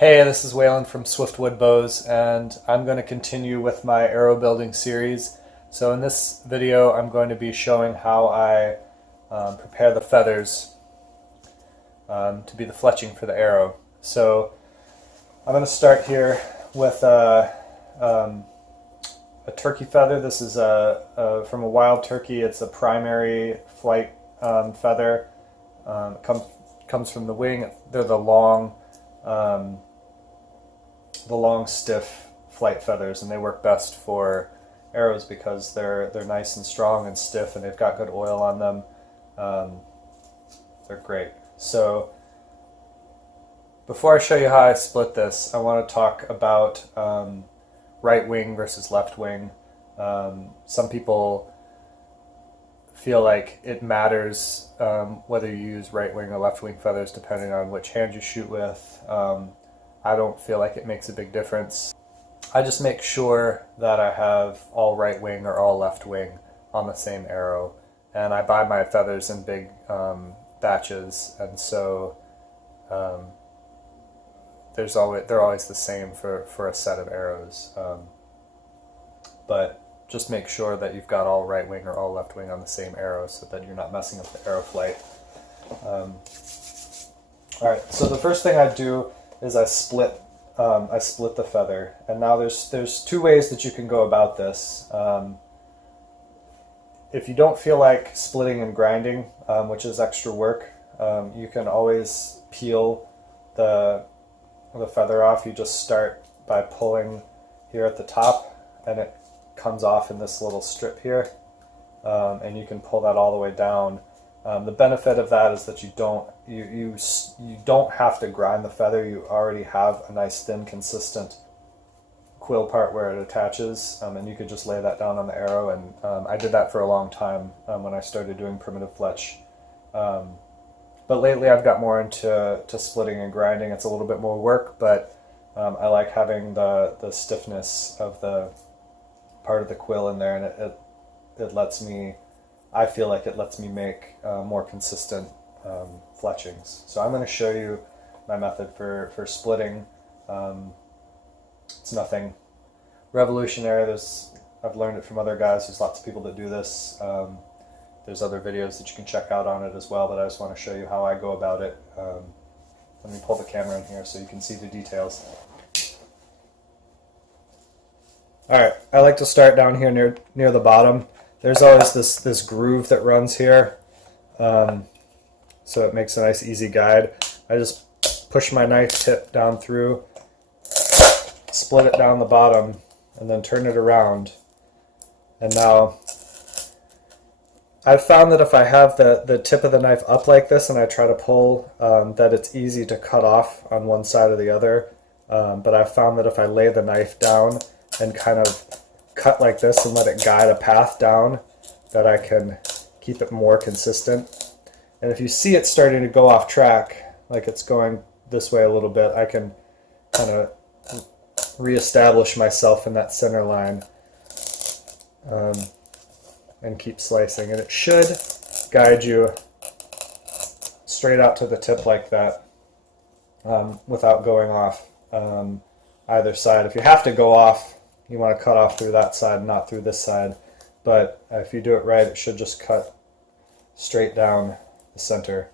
Hey, this is Waylon from Swiftwood Bows, and I'm going to continue with my arrow building series. So in this video, I'm going to be showing how I prepare the feathers to be the fletching for the arrow. So I'm going to start here with a turkey feather. This is from a wild turkey. It's a primary flight feather. It comes from the wing. They're the long stiff flight feathers, and they work best for arrows because they're nice and strong and stiff, and they've got good oil on them. They're great. So before I show you how I split this, I want to talk about right wing versus left wing. Some people feel like it matters whether you use right wing or left wing feathers depending on which hand you shoot with. I don't feel like it makes a big difference. I just make sure that I have all right wing or all left wing on the same arrow, and I buy my feathers in big batches, and so they're always the same for a set of arrows. But just make sure that you've got all right wing or all left wing on the same arrow so that you're not messing up the arrow flight. Alright, so the first thing I do is I split the feather, and now there's two ways that you can go about this. If you don't feel like splitting and grinding, which is extra work, you can always peel the feather off. You just start by pulling here at the top, and it comes off in this little strip here, and you can pull that all the way down. The benefit of that is that you don't have to grind the feather. You already have a nice thin consistent quill part where it attaches, and you could just lay that down on the arrow, and I did that for a long time when I started doing primitive fletch. But lately I've got more into splitting and grinding. It's a little bit more work, but I like having the stiffness of the part of the quill in there, and it lets me, I feel like it lets me make more consistent fletchings. So I'm going to show you my method for splitting. It's nothing revolutionary. I've learned it from other guys. There's lots of people that do this. There's other videos that you can check out on it as well, but I just want to show you how I go about it. Let me pull the camera in here so you can see the details. Alright, I like to start down here near the bottom. There's always this groove that runs here, so it makes a nice easy guide. I just push my knife tip down through, split it down the bottom, and then turn it around. And now I've found that if I have the tip of the knife up like this and I try to pull, that it's easy to cut off on one side or the other. But I've found that if I lay the knife down and kind of cut like this and let it guide a path down, that I can keep it more consistent. And if you see it starting to go off track, like it's going this way a little bit, I can kind of reestablish myself in that center line and keep slicing. And it should guide you straight out to the tip like that without going off either side. If you have to go off, you want to cut off through that side, not through this side. But if you do it right, it should just cut straight down the center.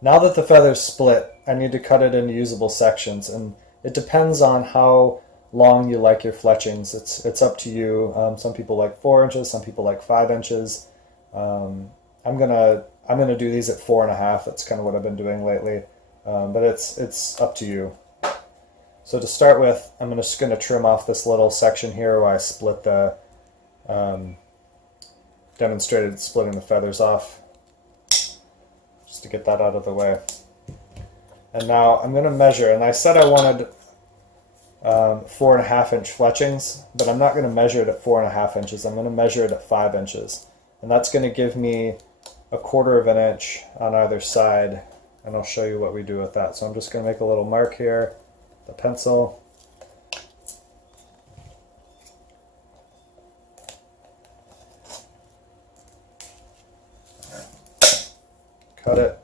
Now that the feather's split, I need to cut it into usable sections, and it depends on how long you like your fletchings. It's up to you. Some people like 4 inches, some people like 5 inches. I'm gonna do these at 4.5. That's kind of what I've been doing lately, but it's up to you. So to start with, I'm just going to trim off this little section here where I split demonstrated splitting the feathers off, just to get that out of the way. And now I'm going to measure, and I said I wanted 4.5 inch fletchings, but I'm not going to measure it at 4.5 inches. I'm going to measure it at 5 inches, and that's going to give me 1/4 of an inch on either side, and I'll show you what we do with that. So I'm just going to make a little mark here, the pencil. Cut it.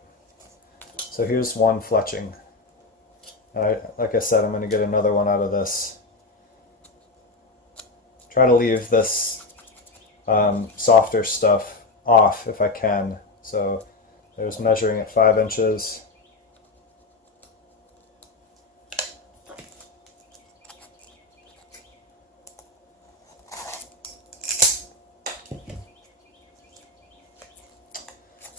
So here's one fletching. Like I said, I'm going to get another one out of this. Try to leave this softer stuff off if I can. So there's measuring at 5 inches.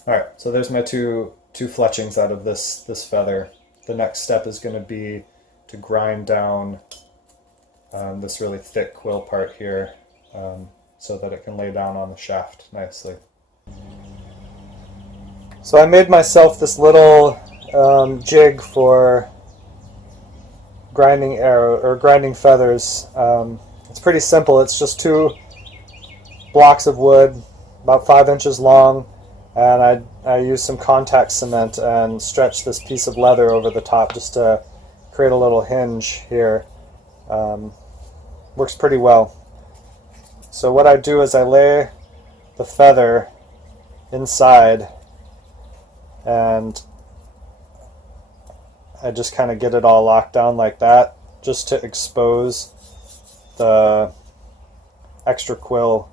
Alright, so there's my two fletchings out of this feather. The next step is going to be to grind down this really thick quill part here so that it can lay down on the shaft nicely. So I made myself this little jig for grinding arrow or grinding feathers. It's pretty simple. It's just 2 blocks of wood about 5 inches long, and I used some contact cement and stretched this piece of leather over the top just to create a little hinge here. Works pretty well. So what I do is I lay the feather inside and I just kind of get it all locked down like that, just to expose the extra quill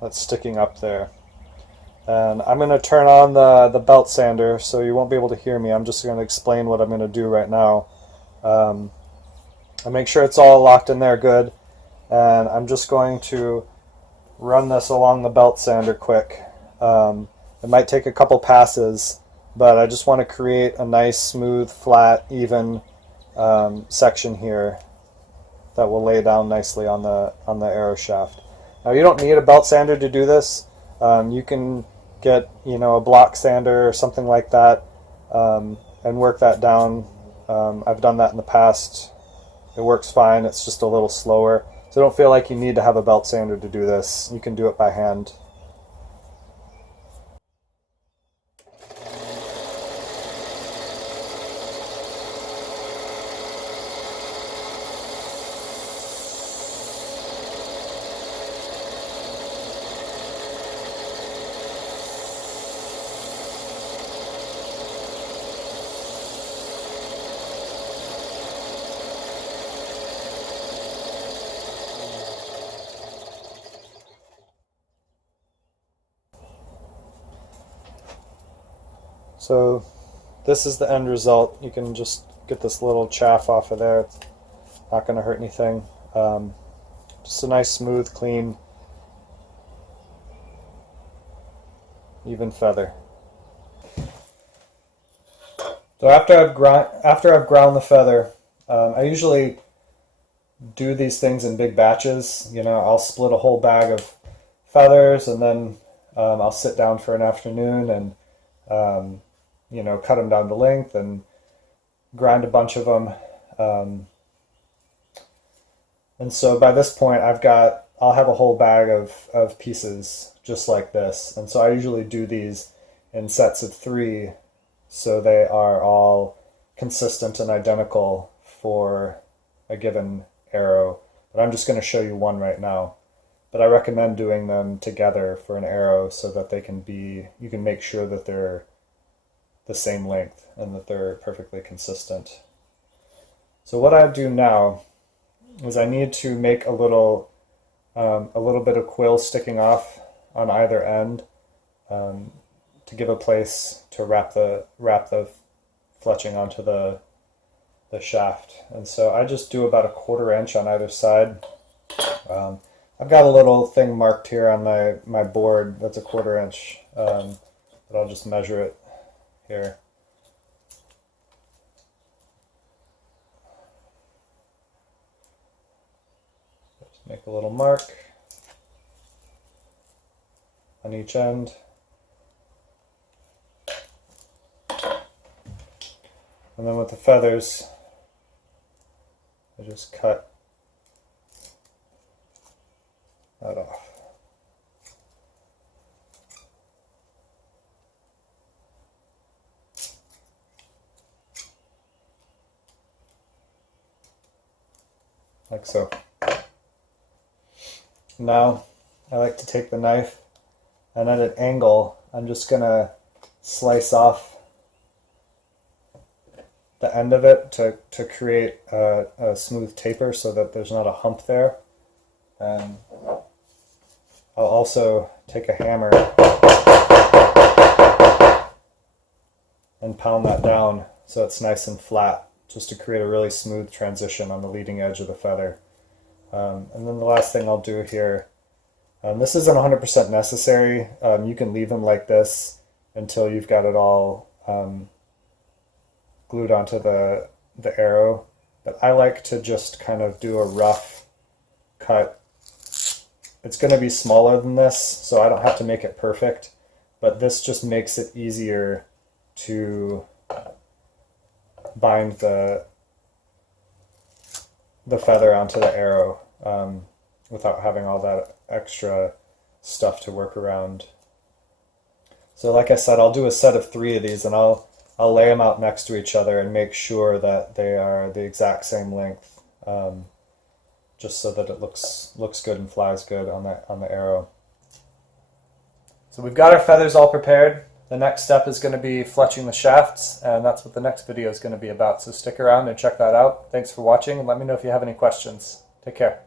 that's sticking up there. And I'm going to turn on the belt sander so you won't be able to hear me. I'm just going to explain what I'm going to do right now. I make sure it's all locked in there good, and I'm just going to run this along the belt sander quick. It might take a couple passes, but I just want to create a nice, smooth, flat, even section here that will lay down nicely on the arrow shaft. Now you don't need a belt sander to do this. You can get a block sander or something like that and work that down. I've done that in the past. It works fine. It's just a little slower. So don't feel like you need to have a belt sander to do this. You can do it by hand. So this is the end result. You can just get this little chaff off of there. It's not going to hurt anything. Just a nice, smooth, clean, even feather. So after I've ground the feather, I usually do these things in big batches. I'll split a whole bag of feathers, and then I'll sit down for an afternoon and cut them down to length and grind a bunch of them. And so by this point I'll have a whole bag of pieces just like this. And so I usually do these in sets of 3 so they are all consistent and identical for a given arrow. But I'm just going to show you one right now. But I recommend doing them together for an arrow so that you can make sure that they're the same length and that they're perfectly consistent. So what I do now is I need to make a little bit of quill sticking off on either end to give a place to wrap the fletching onto the shaft. And so I just do about 1/4 inch on either side. I've got a little thing marked here on my board that's 1/4 inch, but I'll just measure it here. Just make a little mark on each end. And then with the feathers, I just cut that off. Like so. Now I like to take the knife, and at an angle I'm just going to slice off the end of it to create a smooth taper so that there's not a hump there. And I'll also take a hammer and pound that down so it's nice and flat, just to create a really smooth transition on the leading edge of the feather. And then the last thing I'll do here, this isn't 100% necessary. You can leave them like this until you've got it all glued onto the arrow. But I like to just kind of do a rough cut. It's going to be smaller than this, so I don't have to make it perfect, but this just makes it easier to bind the feather onto the arrow without having all that extra stuff to work around. So like I said, I'll do a set of 3 of these, and I'll lay them out next to each other and make sure that they are the exact same length, just so that it looks good and flies good on the arrow. So we've got our feathers all prepared. The next step is going to be fletching the shafts, and that's what the next video is going to be about. So stick around and check that out. Thanks for watching, and let me know if you have any questions. Take care.